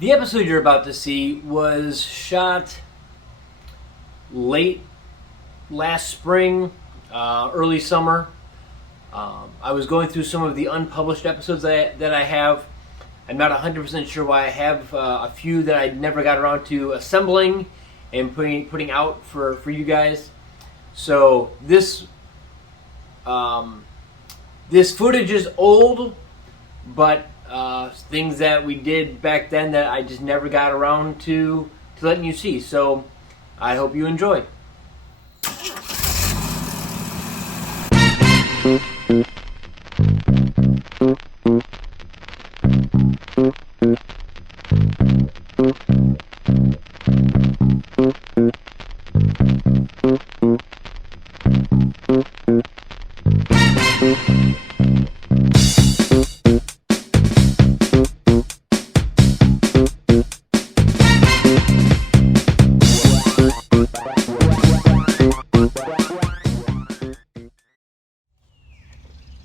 The episode you're about to see was shot late last spring, early summer. I was going through some of the unpublished episodes that I have. I'm not 100% sure why I have a few that I never got around to assembling and putting out for you guys. So this footage is old, but things that we did back then that I just never got around to letting you see. So I hope you enjoy.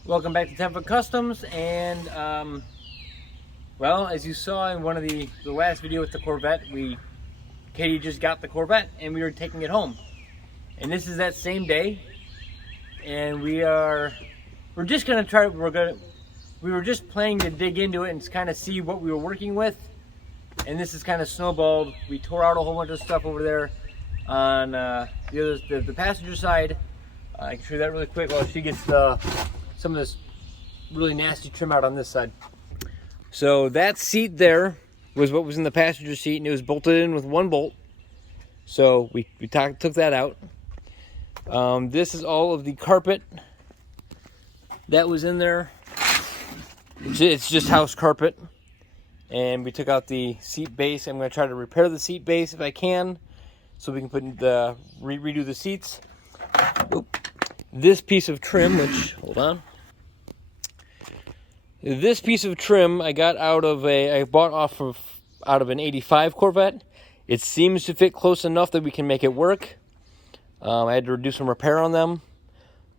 Welcome back to 10 Foot Customs, and well, as you saw in one of the last video with the Corvette, Katie just got the Corvette and we were taking it home. And this is that same day, and we're just gonna try. We were just planning to dig into it and kind of see what we were working with, and this is kind of snowballed. We tore out a whole bunch of stuff over there on the passenger side. I can show you that really quick while she gets some of this really nasty trim out on this side. So that seat there was what was in the passenger seat, and it was bolted in with one bolt. So we took that out. This is all of the carpet that was in there. It's just house carpet. And we took out the seat base. I'm going to try to repair the seat base if I can, so we can redo the seats. Oop. This piece of trim, hold on. This piece of trim I got out of an 85 Corvette. It seems to fit close enough that we can make it work. I had to do some repair on them,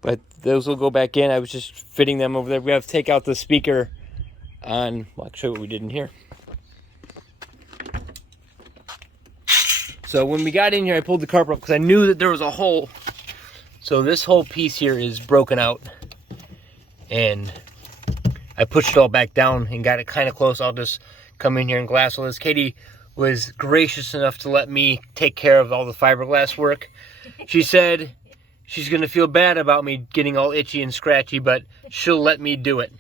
but those will go back in. I was just fitting them over there. We have to take out the speaker on, well, I'll show you what we did in here. So when we got in here, I pulled the carpet up because I knew that there was a hole. So this whole piece here is broken out, and I pushed it all back down and got it kind of close. I'll just come in here and glass all this. Katie was gracious enough to let me take care of all the fiberglass work. She said she's going to feel bad about me getting all itchy and scratchy, but she'll let me do it.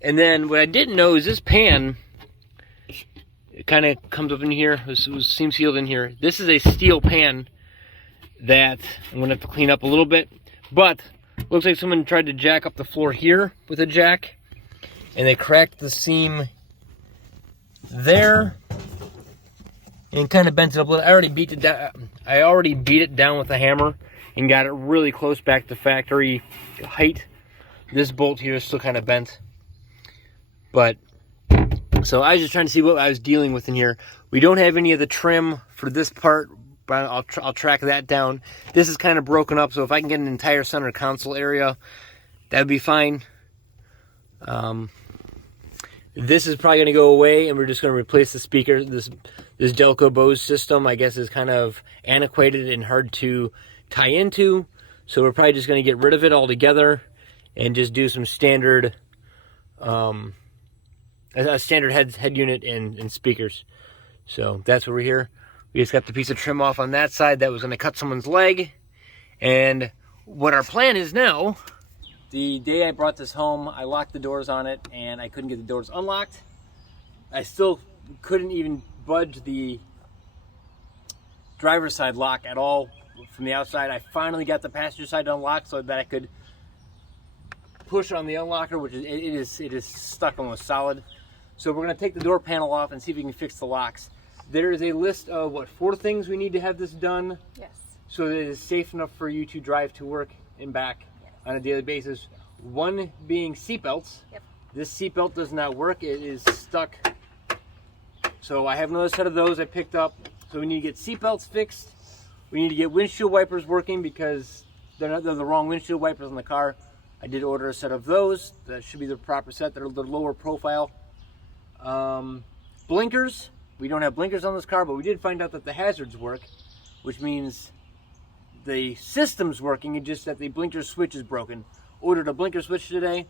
And then what I didn't know is this pan, it kind of comes up in here. This was seam sealed in here. This is a steel pan that I'm going to have to clean up a little bit. But looks like someone tried to jack up the floor here with a jack, and they cracked the seam there and kind of bent it up a little. I already beat it down with a hammer and got it really close back to factory height. This bolt here is still kind of bent. But so I was just trying to see what I was dealing with in here. We don't have any of the trim for this part, but I'll track that down. This is kind of broken up, so if I can get an entire center console area, that'd be fine. This is probably going to go away, and we're just going to replace the speaker. This Delco Bose system, I guess, is kind of antiquated and hard to tie into, so we're probably just going to get rid of it altogether and just do some standard a standard head unit and speakers. So that's what we're here. We just got the piece of trim off on that side that was going to cut someone's leg. And what our plan is now, the day I brought this home, I locked the doors on it and I couldn't get the doors unlocked. I still couldn't even budge the driver's side lock at all from the outside. I finally got the passenger side unlocked so that I could push on the unlocker, which is it is stuck almost solid. So we're going to take the door panel off and see if we can fix the locks. There is a list of 4 things we need to have this done. Yes. So that it is safe enough for you to drive to work and back on a daily basis. One being seatbelts. Yep. This seatbelt does not work. It is stuck. So I have another set of those I picked up. So we need to get seatbelts fixed. We need to get windshield wipers working because they're the wrong windshield wipers on the car. I did order a set of those. That should be the proper set. They're the lower profile. Blinkers. We don't have blinkers on this car, but we did find out that the hazards work, which means the system's working, it's just that the blinker switch is broken. Ordered a blinker switch today.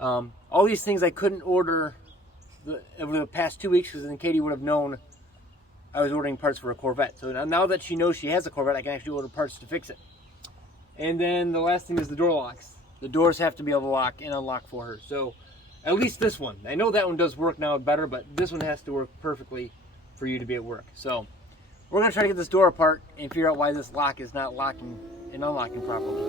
All these things I couldn't order over the past 2 weeks because then Katie would have known I was ordering parts for a Corvette. So now that she knows she has a Corvette, I can actually order parts to fix it. And then the last thing is the door locks. The doors have to be able to lock and unlock for her. So at least this one. I know that one does work now better, but this one has to work perfectly for you to be at work. So we're going to try to get this door apart and figure out why this lock is not locking and unlocking properly.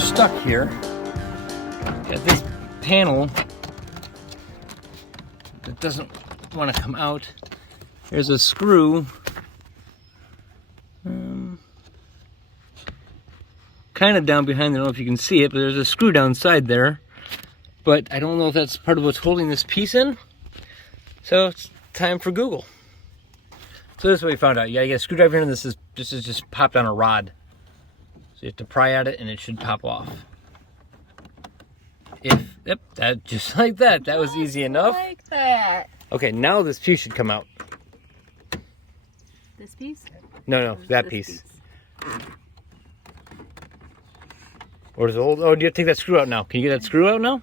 Stuck here. Got this panel that doesn't want to come out. There's a screw. Kind of down behind. I don't know if you can see it, but there's a screw downside there. But I don't know if that's part of what's holding this piece in. So it's time for Google. So this is what we found out. You gotta get a screwdriver in, and this is just popped on a rod. So you have to pry at it and it should pop off. Yep, that just like that. That was easy enough. Like that. Okay, now this piece should come out. This piece? No, that piece. Or does the old? Oh, do you have to take that screw out now? Can you get that screw out now?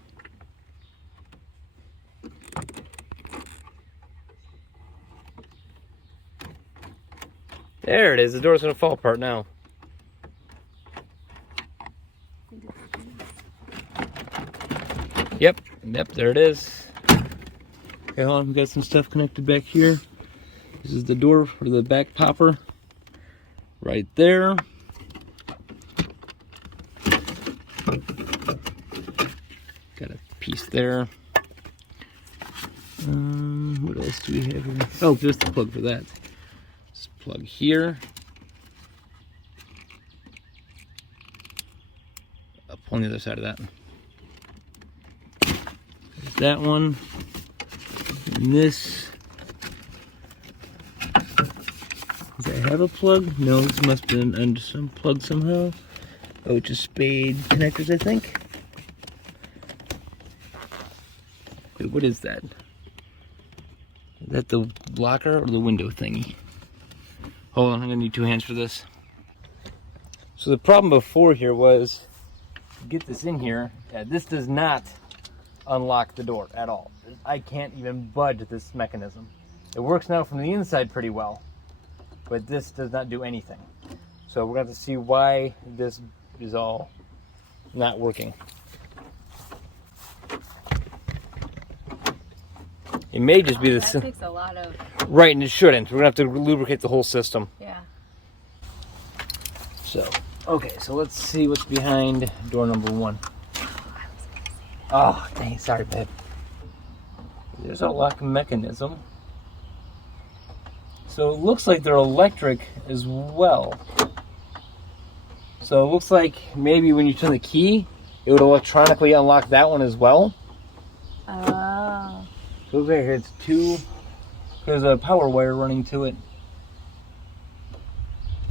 There it is. The door's gonna fall apart now. Yep, there it is. Okay, hold on, we got some stuff connected back here. This is the door for the back popper. Right there. Got a piece there. What else do we have here? Oh, just the plug for that. This plug here. Up on the other side of that. That one, and this. Does that have a plug? No, this must have been under some plug somehow. Oh, just spade connectors, I think. Wait, what is that? Is that the blocker or the window thingy? Hold on, I'm gonna need 2 hands for this. So the problem before here was, to get this in here, this does not unlock the door at all. I can't even budge this mechanism. It works now from the inside pretty well, but this does not do anything. So we're going to have to see why this is all not working. It may just be that takes a lot of... Right, and it shouldn't. We're going to have to lubricate the whole system. Yeah. So, okay, so let's see what's behind door number 1. Oh, dang, sorry, babe. There's a lock mechanism. So it looks like they're electric as well. So it looks like maybe when you turn the key, it would electronically unlock that one as well. Oh. So it looks like it's 2. There's a power wire running to it.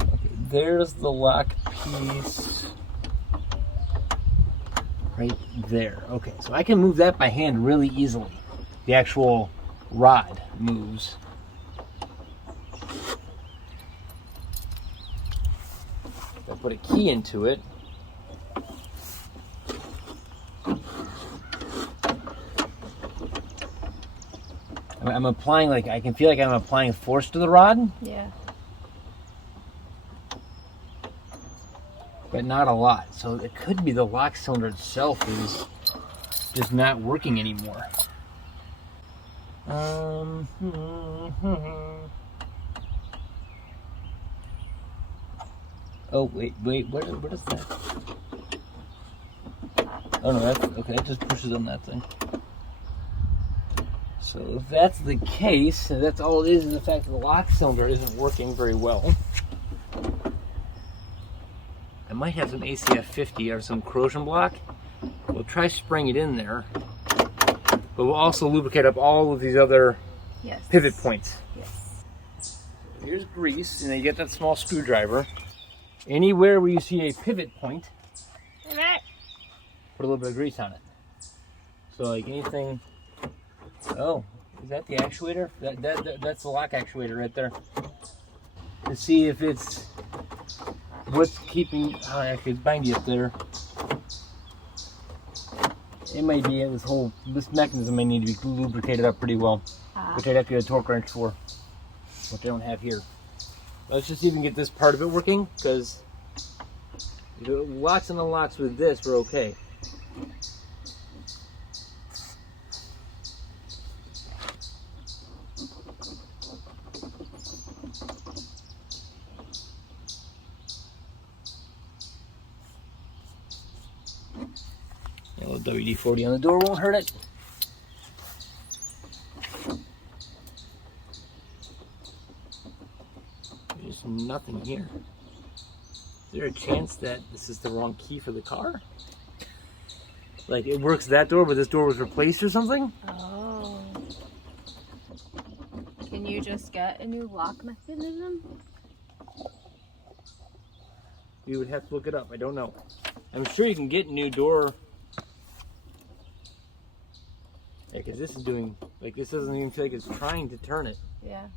Okay, there's the lock piece. Right there. Okay, so I can move that by hand really easily. The actual rod moves. If I put a key into it, I'm applying, like, I can feel like I'm applying force to the rod. Yeah. But not a lot. So it could be the lock cylinder itself is just not working anymore. Oh wait, what is that? Oh no, that's okay. It just pushes on that thing. So if that's the case, and that's all it is the fact that the lock cylinder isn't working very well. I might have some ACF 50 or some corrosion block. We'll try spraying it in there, but we'll also lubricate up all of these other pivot points. Yes. Here's grease, and then you get that small screwdriver. Anywhere where you see a pivot point, put a little bit of grease on it. So like anything. Oh, is that the actuator? That's the lock actuator right there. To see if it's what's keeping. Oh, actually, it's bindy up there. It might be this mechanism may need to be lubricated up pretty well, which I'd have to get a torque wrench for, which I don't have here. Let's just even get this part of it working, because lots and lots with this, we're okay. A little WD-40 on the door won't hurt it. There's nothing here. Is there a chance that this is the wrong key for the car? Like it works that door, but this door was replaced or something? Oh. Can you just get a new lock mechanism? We would have to look it up. I don't know. I'm sure you can get new door. Yeah, because this is doing, like, this doesn't even feel like it's trying to turn it. Yeah.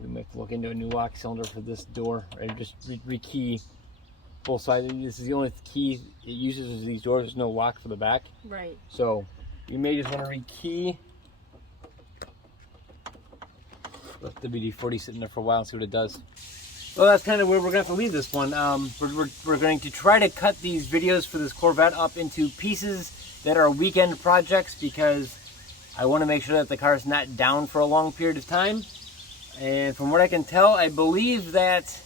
We might have to look into a new lock cylinder for this door, or just re-key both sides. This is the only key it uses is these doors. There's no lock for the back. Right. So you may just want to re-key. Let the WD-40 sit in there for a while and see what it does. Well, that's kind of where we're going to have to leave this one. We're going to try to cut these videos for this Corvette up into pieces that are weekend projects, because I want to make sure that the car is not down for a long period of time. And from what I can tell, I believe that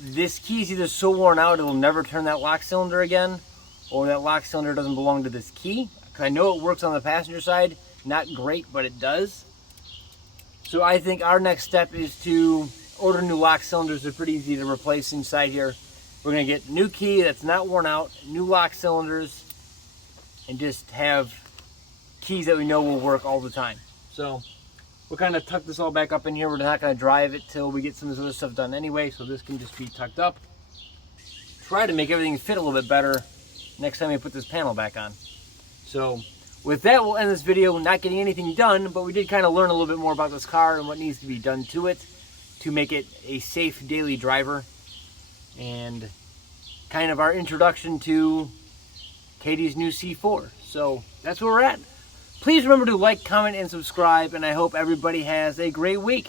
this key is either so worn out it'll never turn that lock cylinder again, or that lock cylinder doesn't belong to this key. I know it works on the passenger side, not great, but it does. So I think our next step is to order new lock cylinders. They're pretty easy to replace inside here. We're going to get a new key that's not worn out, new lock cylinders, and just have keys that we know will work all the time. So we'll kind of tuck this all back up in here. We're not going to drive it till we get some of this other stuff done anyway, so this can just be tucked up. Try to make everything fit a little bit better next time we put this panel back on. So with that, we'll end this video not getting anything done, but we did kind of learn a little bit more about this car and what needs to be done to it to make it a safe daily driver, and kind of our introduction to Katie's new C4. So that's where we're at. Please remember to like, comment, and subscribe, and I hope everybody has a great week.